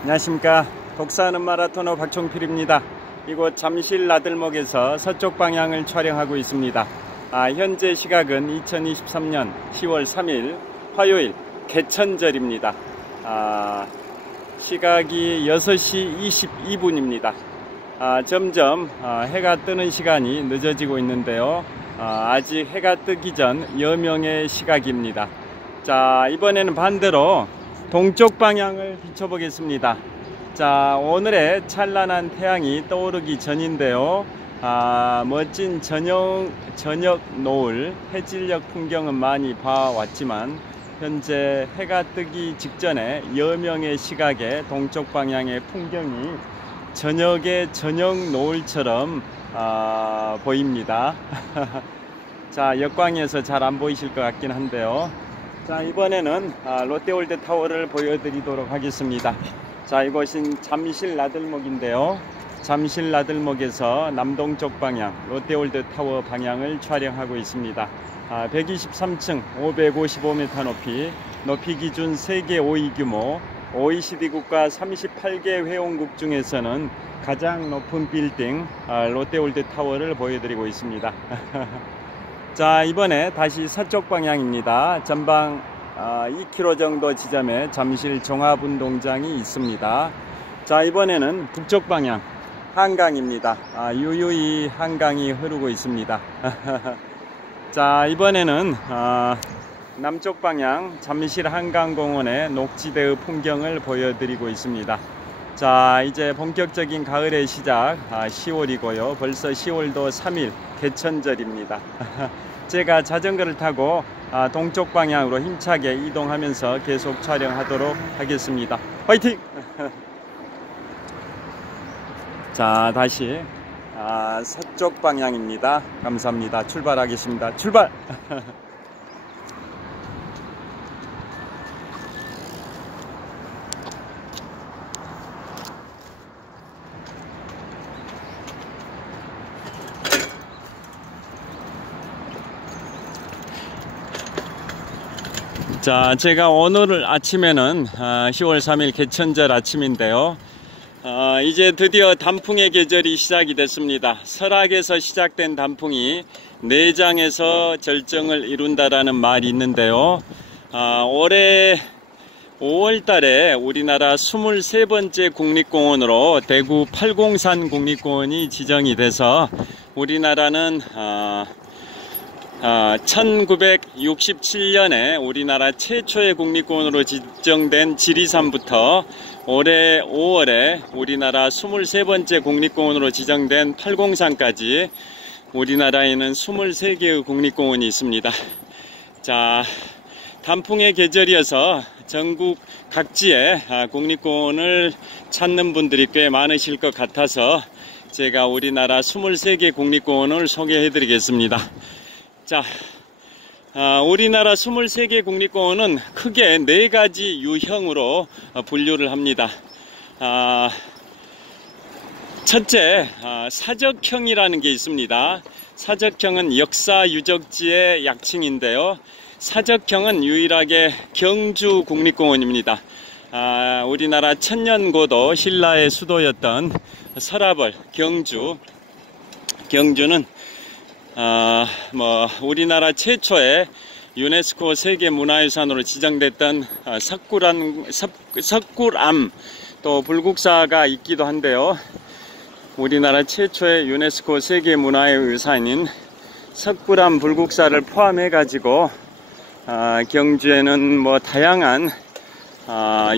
안녕하십니까. 독서하는 마라토너 박종필입니다. 이곳 잠실 나들목에서 서쪽 방향을 촬영하고 있습니다. 현재 시각은 2023년 10월 3일 화요일 개천절입니다. 시각이 6시 22분입니다. 점점 해가 뜨는 시간이 늦어지고 있는데요. 아직 해가 뜨기 전 여명의 시각입니다. 자, 이번에는 반대로 동쪽 방향을 비춰보겠습니다. 자, 오늘의 찬란한 태양이 떠오르기 전인데요. 멋진 저녁 노을 해질녘 풍경은 많이 봐왔지만 현재 해가 뜨기 직전에 여명의 시각에 동쪽 방향의 풍경이 저녁의 저녁 노을처럼 보입니다. 자, 역광에서 잘 안 보이실 것 같긴 한데요. 자, 이번에는 롯데월드타워를 보여드리도록 하겠습니다. 자, 이곳은 잠실 나들목인데요. 잠실 나들목에서 남동쪽 방향 롯데월드타워 방향을 촬영하고 있습니다. 123층 555m 높이 기준 세계 5위 규모 OECD 국가 38개 회원국 중에서는 가장 높은 빌딩 롯데월드타워를 보여드리고 있습니다. 자, 이번에 다시 서쪽 방향입니다. 전방 2km 정도 지점에 잠실 종합운동장이 있습니다. 자, 이번에는 북쪽 방향 한강입니다. 유유히 한강이 흐르고 있습니다. 자, 이번에는 남쪽 방향 잠실 한강공원의 녹지대의 풍경을 보여드리고 있습니다. 자, 이제 본격적인 가을의 시작 10월이고요. 벌써 10월도 3일 개천절입니다. 제가 자전거를 타고 동쪽 방향으로 힘차게 이동하면서 계속 촬영하도록 하겠습니다. 화이팅! 자, 다시 서쪽 방향입니다. 감사합니다. 출발하겠습니다. 출발! 자, 제가 오늘 아침에는 10월 3일 개천절 아침인데요. 이제 드디어 단풍의 계절이 시작이 됐습니다. 설악에서 시작된 단풍이 내장에서 절정을 이룬다라는 말이 있는데요. 올해 5월 달에 우리나라 23번째 국립공원으로 대구 팔공산 국립공원이 지정이 돼서 우리나라는 1967년에 우리나라 최초의 국립공원으로 지정된 지리산부터 올해 5월에 우리나라 23번째 국립공원으로 지정된 팔공산까지 우리나라에는 23개의 국립공원이 있습니다. 자, 단풍의 계절이어서 전국 각지에 국립공원을 찾는 분들이 꽤 많으실 것 같아서 제가 우리나라 23개 국립공원을 소개해 드리겠습니다. 자, 우리나라 23개 국립공원은 크게 4가지 유형으로 분류를 합니다. 첫째, 사적형이라는 게 있습니다. 사적형은 역사 유적지의 약칭인데요. 사적형은 유일하게 경주 국립공원입니다. 우리나라 천년고도 신라의 수도였던 서라벌 경주는 우리나라 최초의 유네스코 세계문화유산으로 지정됐던 석굴암 또 불국사가 있기도 한데요. 우리나라 최초의 유네스코 세계문화유산인 석굴암 불국사를 포함해 가지고 경주에는 다양한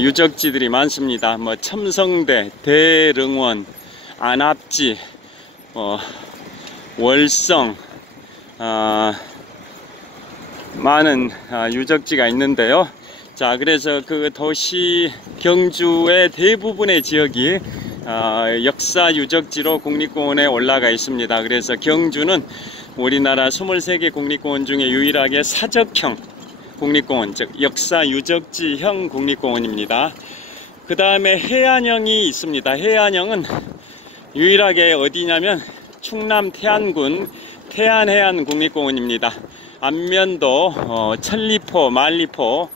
유적지들이 많습니다. 첨성대, 대릉원, 안압지, 월성, 많은 유적지가 있는데요. 자, 그래서 그 도시 경주의 대부분의 지역이 역사 유적지로 국립공원에 올라가 있습니다. 그래서 경주는 우리나라 23개 국립공원 중에 유일하게 사적형 국립공원, 즉 역사 유적지형 국립공원입니다. 그 다음에 해안형이 있습니다. 해안형은 유일하게 어디냐면 충남 태안군 태안해안국립공원입니다. 안면도, 천리포, 만리포,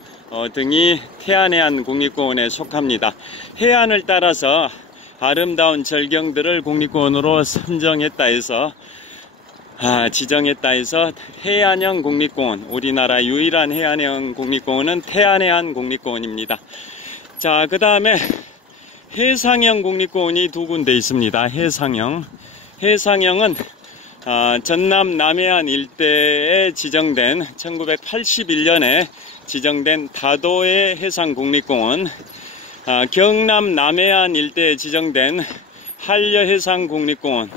등이 태안해안 국립공원에 속합니다. 해안을 따라서 아름다운 절경들을 국립공원으로 선정했다 해서 지정했다 해서 해안형 국립공원, 우리나라 유일한 해안형 국립공원은 태안해안 국립공원입니다. 자, 그 다음에 해상형 국립공원이 두 군데 있습니다. 해상형은 전남 남해안 일대에 지정된 1981년에 지정된 다도해 해상국립공원, 경남 남해안 일대에 지정된 한려해상국립공원.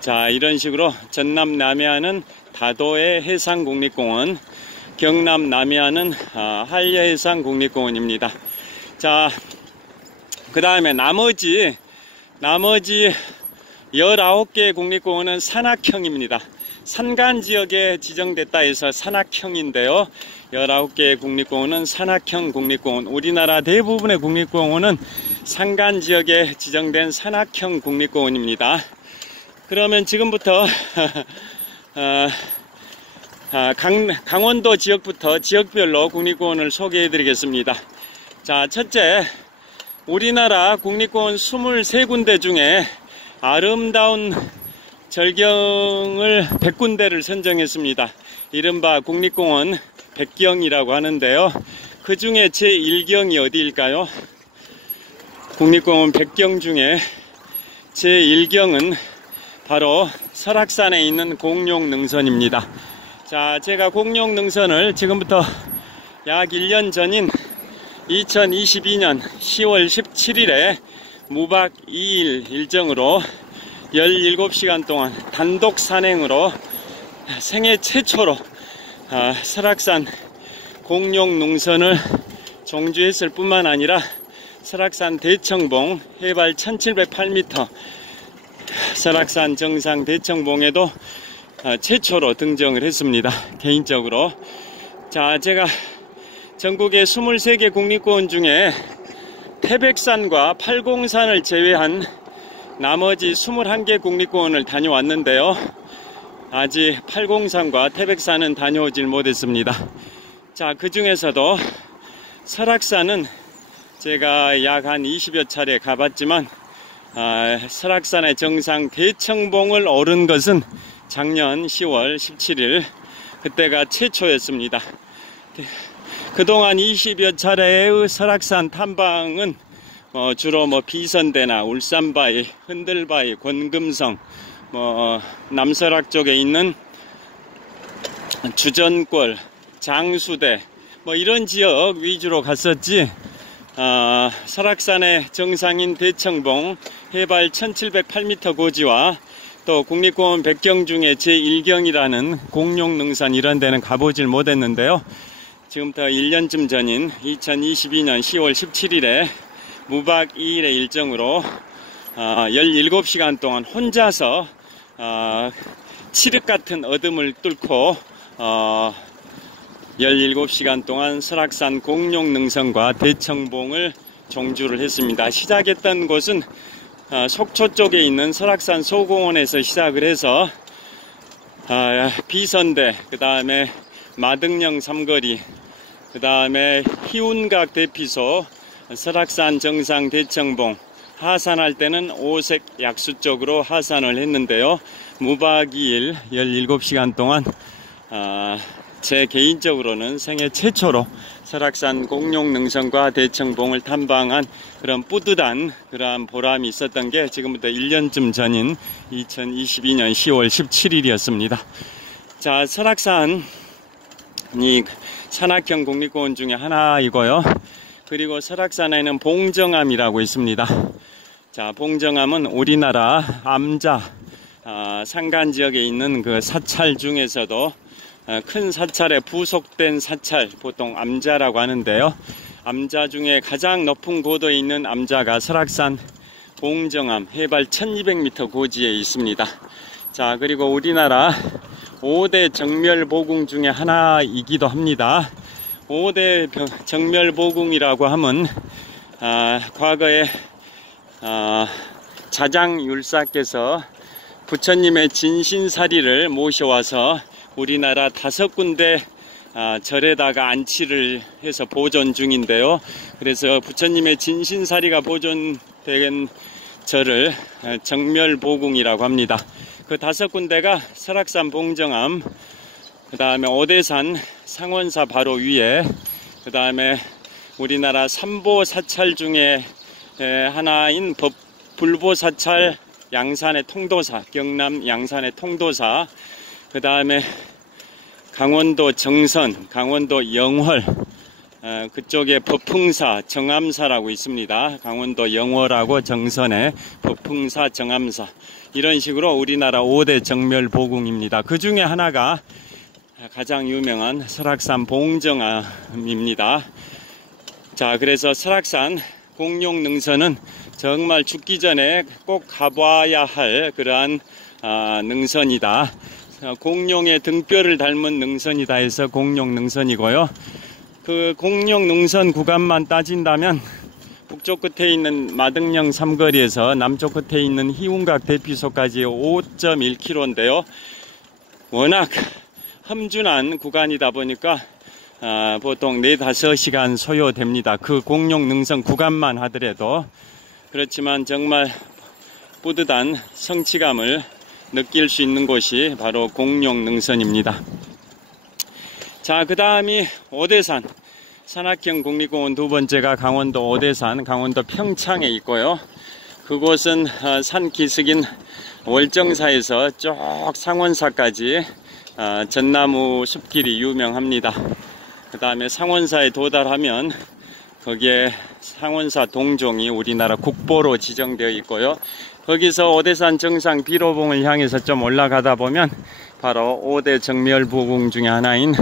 자, 이런 식으로 전남 남해안은 다도해 해상국립공원, 경남 남해안은 한려해상국립공원입니다. 자, 그 다음에 나머지 19개의 국립공원은 산악형입니다. 산간지역에 지정됐다 해서 산악형인데요. 19개의 국립공원은 산악형 국립공원. 우리나라 대부분의 국립공원은 산간지역에 지정된 산악형 국립공원입니다. 그러면 지금부터 강원도 지역부터 지역별로 국립공원을 소개해 드리겠습니다. 자, 첫째, 우리나라 국립공원 23군데 중에 아름다운 절경을 100군데를 선정했습니다. 이른바 국립공원 100경이라고 하는데요. 그 중에 제1경이 어디일까요? 국립공원 100경 중에 제1경은 바로 설악산에 있는 공룡능선입니다. 자, 제가 공룡능선을 지금부터 약 1년 전인 2022년 10월 17일에 무박 2일 일정으로 17시간 동안 단독 산행으로 생애 최초로 설악산 공룡능선을 종주했을 뿐만 아니라 설악산 대청봉 해발 1708m 설악산 정상 대청봉에도 최초로 등정을 했습니다. 개인적으로. 자, 제가 전국의 23개 국립공원 중에 태백산과 팔공산을 제외한 나머지 21개 국립공원을 다녀왔는데요. 아직 팔공산과 태백산은 다녀오질 못했습니다. 자, 그 중에서도 설악산은 제가 약 한 20여 차례 가봤지만 설악산의 정상 대청봉을 오른 것은 작년 10월 17일 그때가 최초였습니다. 그동안 20여 차례의 설악산 탐방은 주로 비선대나 울산바위, 흔들바위, 권금성, 남설악 쪽에 있는 주전골, 장수대 이런 지역 위주로 갔었지. 설악산의 정상인 대청봉 해발 1708m 고지와 또 국립공원 100경 중에 제1경이라는 공룡능선 이런 데는 가보질 못했는데요. 지금부터 1년쯤 전인 2022년 10월 17일에 무박 2일의 일정으로 17시간 동안 혼자서 칠흑 같은 어둠을 뚫고 17시간 동안 설악산 공룡능선과 대청봉을 종주를 했습니다. 시작했던 곳은 속초 쪽에 있는 설악산 소공원에서 시작을 해서 비선대, 그 다음에 마등령 삼거리, 그 다음에 희운각 대피소, 설악산 정상 대청봉, 하산할 때는 오색 약수 쪽으로 하산을 했는데요. 무박 2일 17시간 동안 제 개인적으로는 생애 최초로 설악산 공룡능선과 대청봉을 탐방한 그런 뿌듯한 그러한 보람이 있었던 게 지금부터 1년쯤 전인 2022년 10월 17일이었습니다. 자, 설악산이 산악형 국립공원 중에 하나이고요. 그리고 설악산에는 봉정암이라고 있습니다. 자, 봉정암은 우리나라 암자 산간지역에 있는 그 사찰 중에서도 큰 사찰에 부속된 사찰, 보통 암자라고 하는데요. 암자 중에 가장 높은 고도에 있는 암자가 설악산 봉정암 해발 1200m 고지에 있습니다. 자, 그리고 우리나라 5대 정멸보궁 중에 하나이기도 합니다. 5대 정멸보궁이라고 하면 과거에 자장율사께서 부처님의 진신사리를 모셔와서 우리나라 5군데 절에다가 안치를 해서 보존 중인데요. 그래서 부처님의 진신사리가 보존된 절을 정멸보궁이라고 합니다. 그 5군데가 설악산 봉정암, 그 다음에 오대산 상원사 바로 위에, 그 다음에 우리나라 삼보사찰 중에 하나인 불보사찰 양산의 통도사, 경남 양산의 통도사, 그 다음에 강원도 정선, 강원도 영월, 그쪽에 법흥사, 정암사라고 있습니다. 강원도 영월하고 정선에 법흥사, 정암사, 이런 식으로 우리나라 5대 정멸보궁입니다. 그 중에 하나가 가장 유명한 설악산 봉정암입니다. 자, 그래서 설악산 공룡능선은 정말 죽기 전에 꼭 가봐야 할 그러한 능선이다. 공룡의 등뼈를 닮은 능선이다 해서 공룡능선이고요. 그 공룡능선 구간만 따진다면 북쪽 끝에 있는 마등령 삼거리에서 남쪽 끝에 있는 희운각 대피소까지 5.1km인데요. 워낙 험준한 구간이다 보니까 보통 4-5시간 소요됩니다. 그 공룡능선 구간만 하더라도. 그렇지만 정말 뿌듯한 성취감을 느낄 수 있는 곳이 바로 공룡능선입니다. 자, 그 다음이 오대산 산악형 국립공원, 두 번째가 강원도 오대산, 강원도 평창에 있고요. 그곳은 산 기슭인 월정사에서 쭉 상원사까지 전나무 숲길이 유명합니다. 그 다음에 상원사에 도달하면 거기에 상원사 동종이 우리나라 국보로 지정되어 있고요. 거기서 오대산 정상 비로봉을 향해서 좀 올라가다 보면 바로 5대 정멸보궁 중에 하나인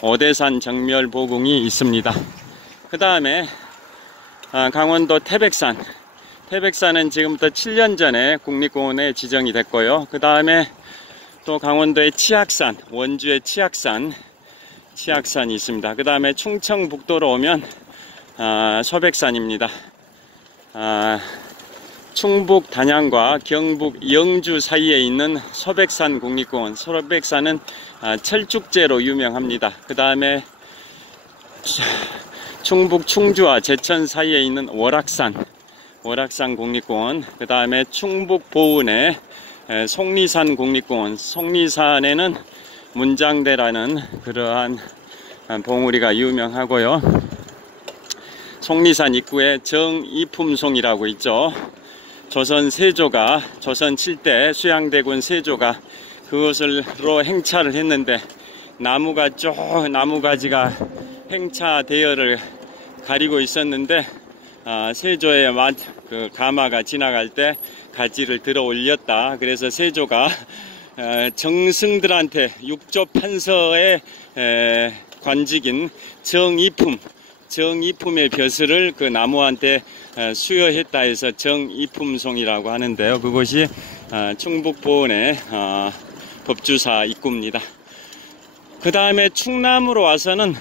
오대산 정멸보궁이 있습니다. 그 다음에 강원도 태백산, 태백산은 지금부터 7년 전에 국립공원에 지정이 됐고요. 그 다음에 또 강원도의 치악산, 원주의 치악산이 있습니다. 그 다음에 충청북도로 오면 소백산입니다. 충북 단양과 경북 영주 사이에 있는 소백산 국립공원, 소백산은 철쭉제로 유명합니다. 그 다음에 충북 충주와 제천 사이에 있는 월악산 국립공원, 그 다음에 충북 보은의 속리산 국립공원, 속리산에는 문장대라는 그러한 봉우리가 유명하고요. 속리산 입구에 정이품송이라고 있죠. 조선 세조가, 조선 7대 수양대군 세조가 그것으로 행차를 했는데 나무가지가 행차 대열을 가리고 있었는데 세조의 그 가마가 지나갈 때 가지를 들어 올렸다. 그래서 세조가 정승들한테 육조 판서의 관직인 정이품의 벼슬을 그 나무한테 수여했다 해서 정이품송이라고 하는데요. 그것이 충북 보은의 법주사 입구입니다. 그 다음에 충남으로 와서는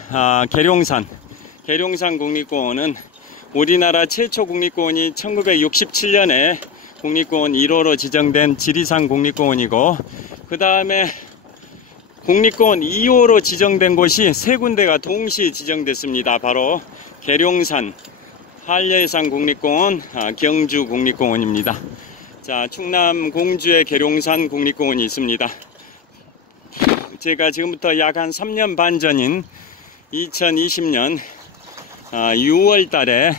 계룡산 국립공원은 우리나라 최초 국립공원이 1967년에 국립공원 1호로 지정된 지리산 국립공원이고, 그 다음에 국립공원 2호로 지정된 곳이 3군데가 동시에 지정됐습니다. 바로 계룡산, 한려해상 국립공원, 경주 국립공원입니다. 자, 충남 공주의 계룡산 국립공원이 있습니다. 제가 지금부터 약 한 3년 반 전인 2020년 6월 달에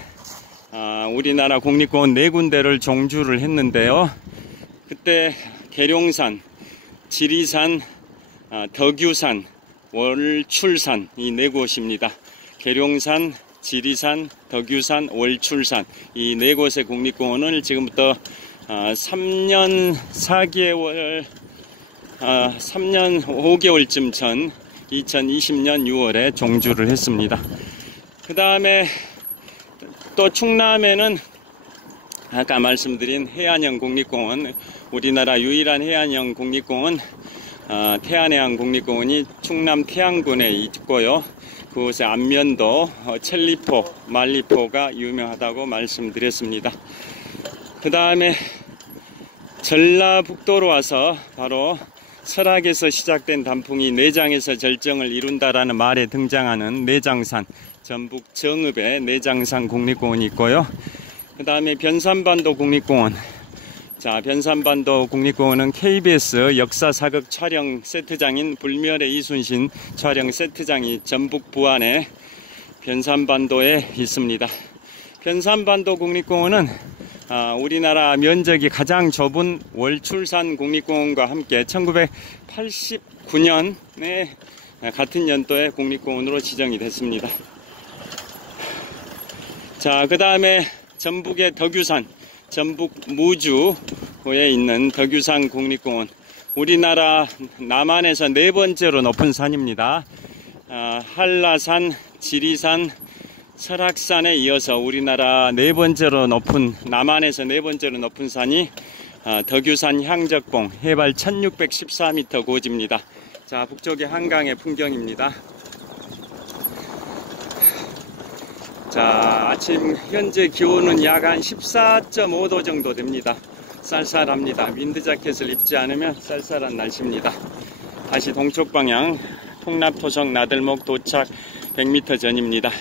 우리나라 국립공원 4군데를 종주를 했는데요. 그때 계룡산, 지리산, 덕유산, 월출산, 이 4곳입니다. 계룡산, 지리산, 덕유산, 월출산, 이 4곳의 국립공원을 지금부터 3년 5개월쯤 전 2020년 6월에 종주를 했습니다. 그 다음에 또 충남에는 아까 말씀드린 해안형 국립공원, 우리나라 유일한 해안형 국립공원 태안해안 국립공원이 충남 태안군에 있고요. 그곳에 안면도, 첼리포, 말리포가 유명하다고 말씀드렸습니다. 그 다음에 전라북도로 와서 바로 설악에서 시작된 단풍이 내장에서 절정을 이룬다라는 말에 등장하는 내장산, 전북 정읍에 내장산 국립공원이 있고요. 그 다음에 변산반도 국립공원. 자, 변산반도 국립공원은 KBS 역사사극 촬영 세트장인 불멸의 이순신 촬영 세트장이 전북 부안의 변산반도에 있습니다. 변산반도 국립공원은 우리나라 면적이 가장 좁은 월출산 국립공원과 함께 1989년에 같은 연도에 국립공원으로 지정이 됐습니다. 자, 그 다음에 전북의 덕유산, 전북 무주에 있는 덕유산 국립공원. 우리나라 남한에서 네 번째로 높은 산입니다. 한라산, 지리산, 설악산에 이어서 우리나라 남한에서 네 번째로 높은 산이 덕유산 향적봉, 해발 1614m 고지입니다. 자, 북쪽의 한강의 풍경입니다. 자, 아침 현재 기온은 약 한 14.5도 정도 됩니다. 쌀쌀합니다. 윈드자켓을 입지 않으면 쌀쌀한 날씨입니다. 다시 동쪽 방향 통납토성 나들목 도착 100m 전입니다.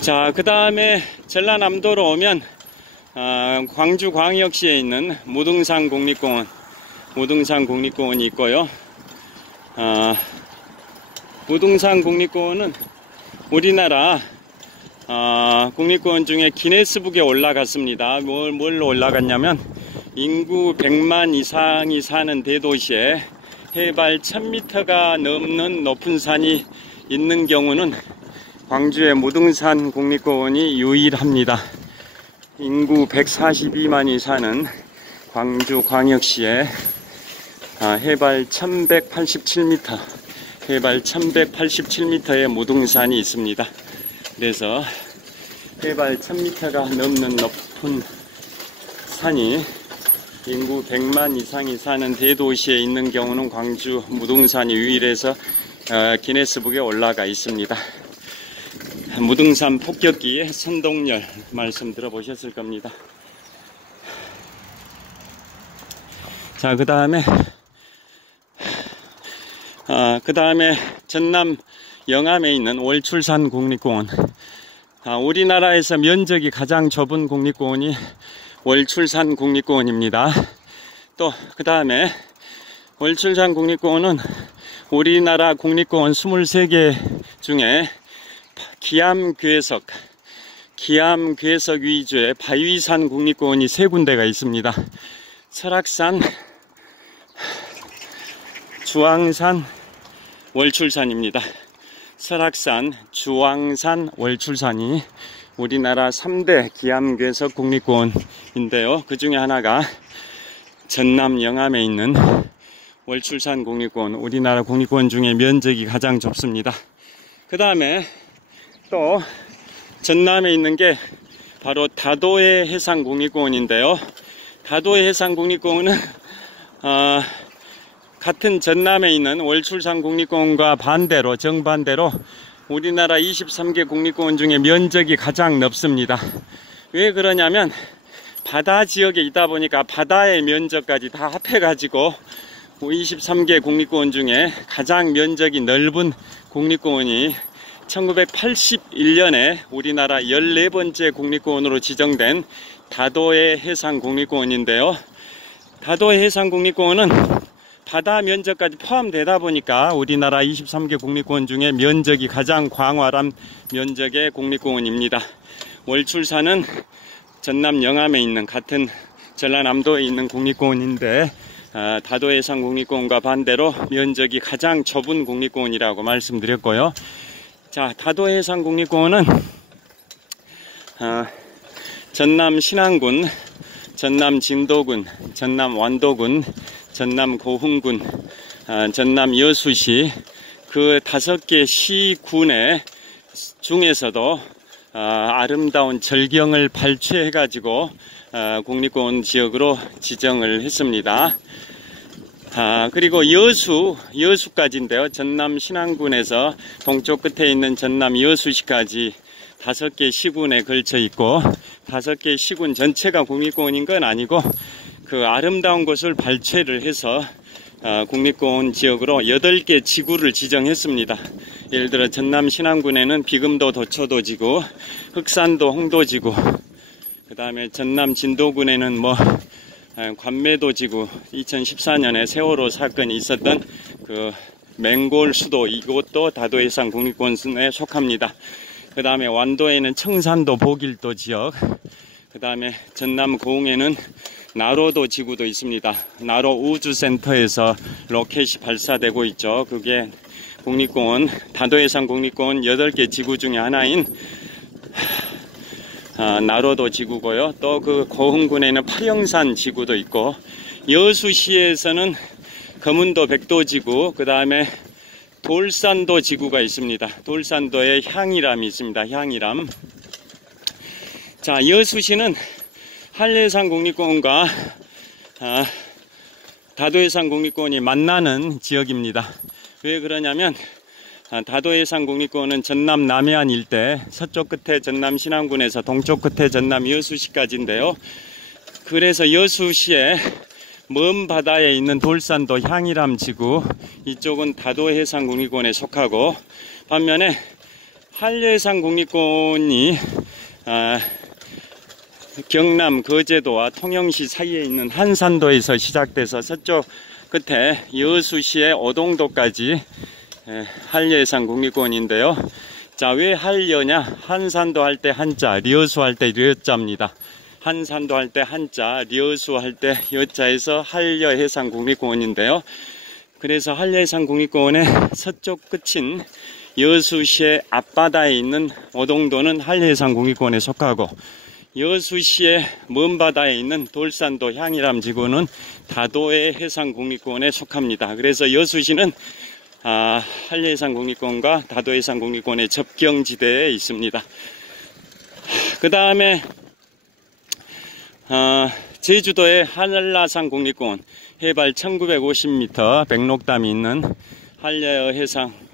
자, 그 다음에 전라남도로 오면 광주광역시에 있는 무등산 국립공원이 있고요. 무등산 국립공원은 우리나라 국립공원 중에 기네스북에 올라갔습니다. 뭘로 올라갔냐면 인구 100만 이상이 사는 대도시에 해발 1000m가 넘는 높은 산이 있는 경우는 광주의 무등산 국립공원이 유일합니다. 인구 142만이 사는 광주 광역시에 해발 1187m의 무등산이 있습니다. 그래서 해발 1000m가 넘는 높은 산이 인구 100만 이상이 사는 대도시에 있는 경우는 광주 무등산이 유일해서 기네스북에 올라가 있습니다. 무등산 폭격기의 선동열 말씀 들어보셨을 겁니다. 자, 그 다음에 전남 영암에 있는 월출산 국립공원. 우리나라에서 면적이 가장 좁은 국립공원이 월출산 국립공원입니다. 또 그 다음에 월출산 국립공원은 우리나라 국립공원 23개 중에 기암괴석 위주의 바위산 국립공원이 3군데가 있습니다. 설악산, 주황산, 월출산입니다. 설악산, 주황산, 월출산이 우리나라 3대 기암괴석 국립공원인데요. 그 중에 하나가 전남 영암에 있는 월출산 국립공원, 우리나라 국립공원 중에 면적이 가장 좁습니다. 그 다음에 또 전남에 있는 게 바로 다도해 해상국립공원인데요. 다도해 해상국립공원은 같은 전남에 있는 월출산 국립공원과 정반대로 우리나라 23개 국립공원 중에 면적이 가장 넓습니다. 왜 그러냐면 바다 지역에 있다 보니까 바다의 면적까지 다 합해가지고 23개 국립공원 중에 가장 면적이 넓은 국립공원이 1981년에 우리나라 14번째 국립공원으로 지정된 다도해 해상국립공원인데요. 다도해 해상국립공원은 바다 면적까지 포함되다 보니까 우리나라 23개 국립공원 중에 면적이 가장 광활한 면적의 국립공원입니다. 월출산은 전남 영암에 있는 같은 전라남도에 있는 국립공원인데 다도해 해상국립공원과 반대로 면적이 가장 좁은 국립공원이라고 말씀드렸고요. 자, 다도해 해상국립공원은 전남 신안군, 전남 진도군, 전남 완도군, 전남 고흥군, 전남 여수시 그 5개 시군의 중에서도 아름다운 절경을 발췌해 가지고 국립공원 지역으로 지정을 했습니다. 그리고 여수까지인데요. 전남 신안군에서 동쪽 끝에 있는 전남 여수시까지 5개 시군에 걸쳐 있고 5개 시군 전체가 국립공원인 건 아니고 그 아름다운 곳을 발췌를 해서 국립공원 지역으로 8개 지구를 지정했습니다. 예를 들어 전남 신안군에는 비금도 도초도지구, 흑산도 홍도지구, 그 다음에 전남 진도군에는 관매도지구, 2014년에 세월호 사건이 있었던 그 맹골 수도, 이곳도 다도해상 국립공원에 속합니다. 그 다음에 완도에는 청산도 보길도 지역, 그 다음에 전남 고흥에는 나로도 지구도 있습니다. 나로 우주센터에서 로켓이 발사되고 있죠. 그게 국립공원, 다도해상 국립공원 8개 지구 중에 하나인 나로도 지구고요. 또 그 고흥군에는 팔형산 지구도 있고, 여수시에서는 거문도 백도지구, 그 다음에 돌산도 지구가 있습니다. 돌산도에 향이람이 있습니다. 향이람. 자, 여수시는 한려해상 국립공원과 다도해상 국립공원이 만나는 지역입니다. 왜 그러냐면 다도해상 국립공원은 전남 남해안 일대, 서쪽 끝에 전남 신안군에서 동쪽 끝에 전남 여수시까지인데요. 그래서 여수시에 먼 바다에 있는 돌산도 향이람 지구, 이쪽은 다도해상 국립공원에 속하고, 반면에 한려해상 국립공원이 경남 거제도와 통영시 사이에 있는 한산도에서 시작돼서 서쪽 끝에 여수시의 오동도까지 한려해상 국립공원인데요. 자, 왜 한려냐? 한산도 할 때 한자, 려수 할 때 려자입니다. 한산도 할 때 한자, 려수 할 때 여자에서 한려해상 국립공원인데요. 그래서 한려해상 국립공원의 서쪽 끝인 여수시의 앞바다에 있는 오동도는 한려해상 국립공원에 속하고, 여수시의 먼 바다에 있는 돌산도 향이람 지구는 다도해상 국립공원에 속합니다. 그래서 여수시는 한려해상 국립공원과 다도해상 국립공원의 접경지대에 있습니다. 그 다음에 제주도의 한라산 국립공원, 해발 1950m 백록담이 있는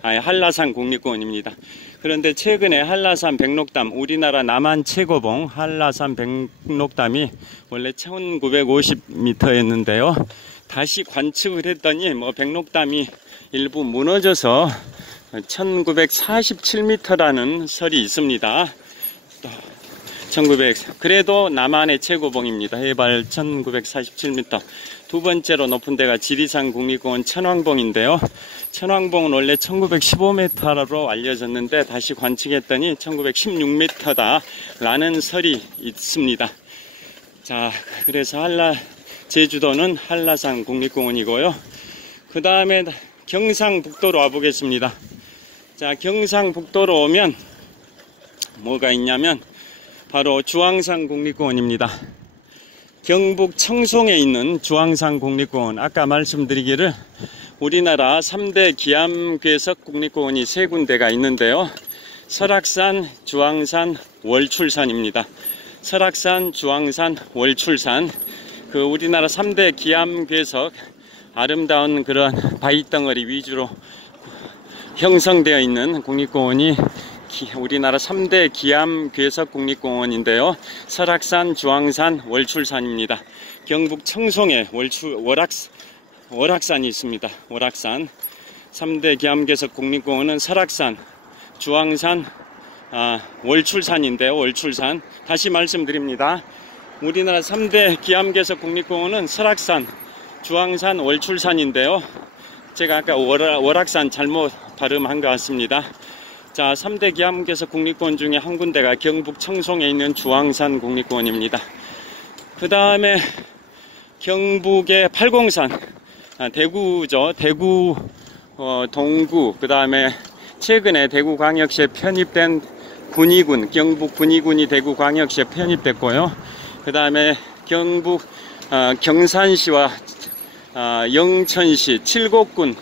한라산 국립공원입니다. 그런데 최근에 한라산 백록담, 우리나라 남한 최고봉 한라산 백록담이 원래 1950m였는데요. 다시 관측을 했더니 백록담이 일부 무너져서 1947m라는 설이 있습니다. 그래도 남한의 최고봉입니다. 해발 1947m. 두 번째로 높은 데가 지리산 국립공원 천왕봉인데요. 천왕봉은 원래 1915m로 알려졌는데 다시 관측했더니 1916m다 라는 설이 있습니다. 자, 그래서 제주도는 한라산 국립공원이고요. 그 다음에 경상북도로 와보겠습니다. 자, 경상북도로 오면 뭐가 있냐면 바로 주황산 국립공원입니다. 경북 청송에 있는 주황산 국립공원, 아까 말씀드리기를 우리나라 3대 기암괴석 국립공원이 3군데가 있는데요. 설악산, 주황산, 월출산입니다. 설악산, 주황산, 월출산, 그 우리나라 3대 기암괴석, 아름다운 그런 바위덩어리 위주로 형성되어 있는 국립공원이 우리나라 3대 기암괴석 국립공원인데요. 설악산, 주황산, 월출산입니다. 경북 청송에 월악산이 있습니다. 월악산. 3대 기암괴석 국립공원은 설악산, 주황산, 월출산인데요. 월출산. 다시 말씀드립니다. 우리나라 3대 기암괴석 국립공원은 설악산, 주황산, 월출산인데요. 제가 아까 월악산 잘못 발음한 것 같습니다. 자, 3대 기암괴석 국립공원 중에 한 군데가 경북 청송에 있는 주황산 국립공원입니다. 그 다음에 경북의 팔공산, 대구죠. 대구 동구, 그 다음에 최근에 대구광역시에 편입된 군위군, 경북 군위군이 대구광역시에 편입됐고요. 그 다음에 경북 경산시와 영천시, 칠곡군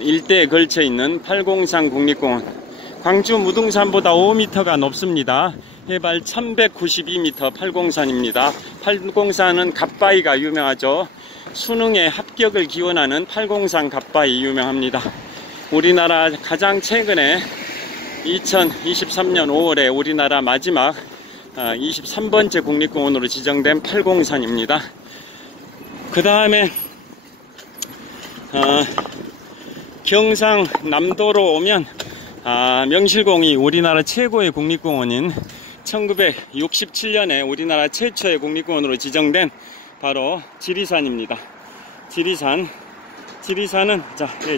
일대에 걸쳐 있는 팔공산 국립공원. 광주 무등산보다 5m가 높습니다. 해발 1192m 팔공산입니다. 팔공산은 갓바위가 유명하죠. 수능에 합격을 기원하는 팔공산 갓바위 유명합니다. 우리나라 가장 최근에 2023년 5월에 우리나라 마지막 23번째 국립공원으로 지정된 팔공산입니다. 그 다음에 경상남도로 오면 명실공히 우리나라 최고의 국립공원인 1967년에 우리나라 최초의 국립공원으로 지정된 바로 지리산입니다. 지리산은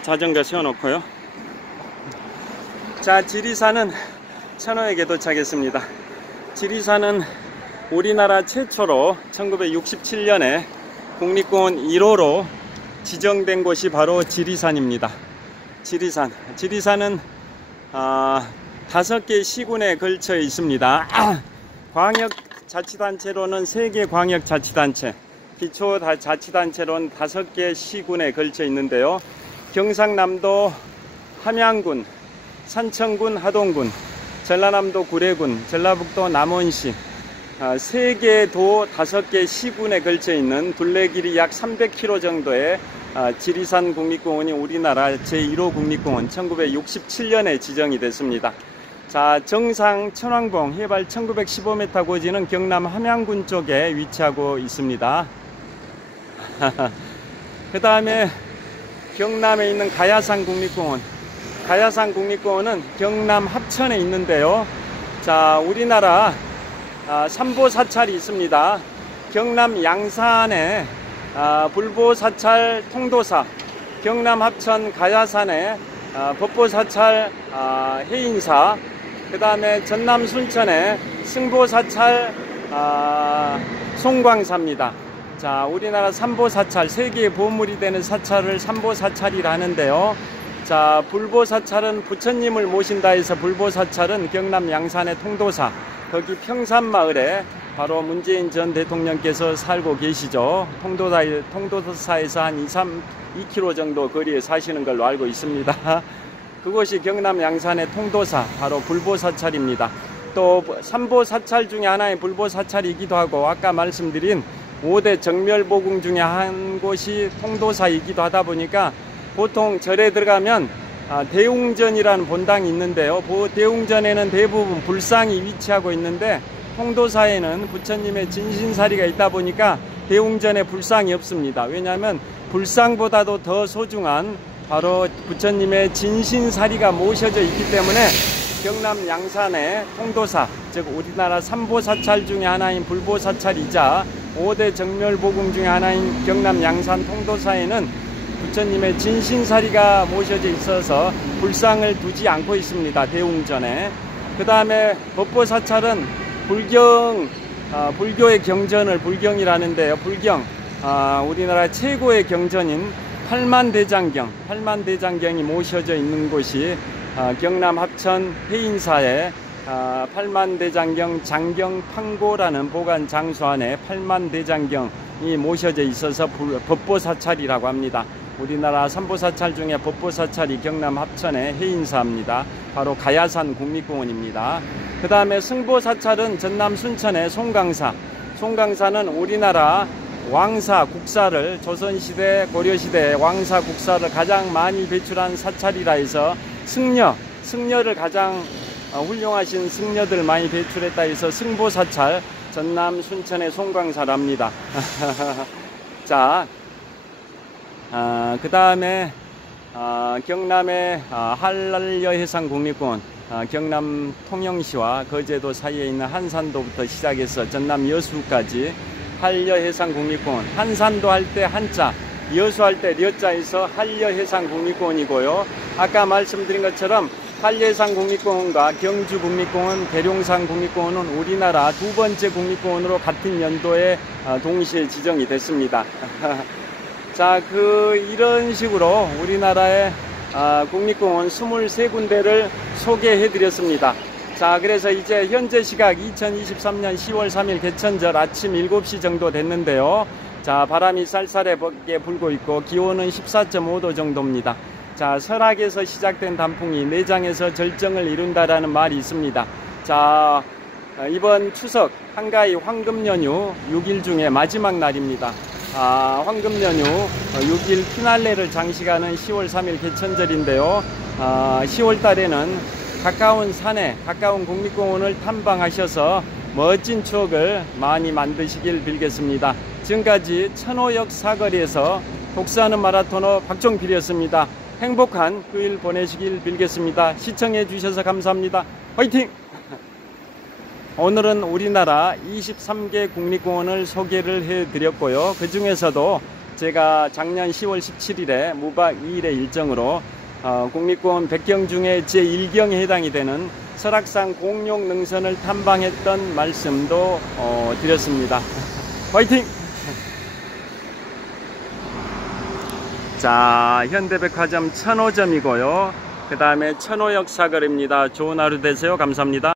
자전거 세워놓고요. 자, 지리산은 천호역에 도착했습니다. 지리산은 우리나라 최초로 1967년에 국립공원 1호로 지정된 곳이 바로 지리산입니다. 지리산은 5개 시군에 걸쳐 있습니다. 광역자치단체로는 3개 광역자치단체, 기초자치단체로는 5개 시군에 걸쳐 있는데요. 경상남도 함양군, 산청군, 하동군, 전라남도 구례군, 전라북도 남원시 3개 도 5개 시군에 걸쳐 있는 둘레길이 약 300km 정도의 지리산 국립공원이 우리나라 제1호 국립공원 1967년에 지정이 됐습니다. 자, 정상 천왕봉 해발 1915m 고지는 경남 함양군 쪽에 위치하고 있습니다. 그 다음에 경남에 있는 가야산 국립공원은 경남 합천에 있는데요. 자, 우리나라 삼보사찰이 있습니다. 경남 양산에 불보사찰 통도사, 경남 합천 가야산에 법보사찰 해인사, 그 다음에 전남 순천에 승보사찰 송광사입니다. 자, 우리나라 삼보사찰, 세계의 보물이 되는 사찰을 삼보사찰이라 하는데요. 자, 불보사찰은 부처님을 모신다 해서 불보사찰은 경남 양산의 통도사, 거기 평산마을에 바로 문재인 전 대통령께서 살고 계시죠. 통도사에서 한 2km 정도 거리에 사시는 걸로 알고 있습니다. 그곳이 경남 양산의 통도사, 바로 불보사찰입니다. 또 삼보사찰 중에 하나의 불보사찰이기도 하고, 아까 말씀드린 5대 정멸보궁 중에 한 곳이 통도사이기도 하다 보니까 보통 절에 들어가면 대웅전이라는 본당이 있는데요. 그 대웅전에는 대부분 불상이 위치하고 있는데 통도사에는 부처님의 진신사리가 있다 보니까 대웅전에 불상이 없습니다. 왜냐하면 불상보다도 더 소중한 바로 부처님의 진신사리가 모셔져 있기 때문에 경남 양산의 통도사, 즉 우리나라 삼보사찰 중에 하나인 불보사찰이자 5대 정멸보궁 중에 하나인 경남 양산 통도사에는 부처님의 진신사리가 모셔져 있어서 불상을 두지 않고 있습니다. 대웅전에. 그 다음에 법보사찰은 불교의 경전을 불경이라는데요. 우리나라 최고의 경전인 팔만대장경이 모셔져 있는 곳이 경남 합천 해인사에 팔만대장경 장경판고라는 보관 장소 안에 팔만대장경이 모셔져 있어서 법보사찰이라고 합니다. 우리나라 삼보사찰 중에 법보사찰이 경남 합천의 해인사입니다. 바로 가야산 국립공원입니다. 그 다음에 승보사찰은 전남 순천의 송강사는 우리나라 왕사 국사를 조선시대 고려시대 왕사 국사를 가장 많이 배출한 사찰이라 해서 승려를 가장 훌륭하신 승려들 많이 배출했다 해서 승보사찰 전남 순천의 송강사랍니다. 자, 그 다음에 경남의 한랄여해상국립공원, 경남 통영시와 거제도 사이에 있는 한산도부터 시작해서 전남 여수까지 한려해상국립공원, 한산도 할 때 한자, 여수할 때 려자에서 한려해상국립공원이고요. 아까 말씀드린 것처럼 한려해상국립공원과 경주국립공원, 계룡산국립공원은 우리나라 2번째 국립공원으로 같은 연도에 동시에 지정이 됐습니다. 자, 이런 식으로 우리나라의 국립공원 23군데를 소개해 드렸습니다. 자, 그래서 이제 현재 시각 2023년 10월 3일 개천절 아침 7시 정도 됐는데요. 자, 바람이 쌀쌀하게 불고 있고 기온은 14.5도 정도입니다. 자, 설악에서 시작된 단풍이 내장에서 절정을 이룬다라는 말이 있습니다. 자, 이번 추석 한가위 황금연휴 6일 중에 마지막 날입니다. 황금연휴 6일 피날레를 장식하는 10월 3일 개천절인데요. 10월 달에는 가까운 산에, 가까운 국립공원을 탐방하셔서 멋진 추억을 많이 만드시길 빌겠습니다. 지금까지 천호역 사거리에서 독서하는 마라토너 박종필이었습니다. 행복한 휴일 보내시길 빌겠습니다. 시청해 주셔서 감사합니다. 화이팅! 오늘은 우리나라 23개 국립공원을 소개를 해드렸고요. 그 중에서도 제가 작년 10월 17일에 무박 2일의 일정으로 국립공원 100경 중에 제1경에 해당이 되는 설악산 공룡 능선을 탐방했던 말씀도 드렸습니다. 화이팅! 자, 현대백화점 천호점이고요. 그 다음에 천호역 사거리입니다. 좋은 하루 되세요. 감사합니다.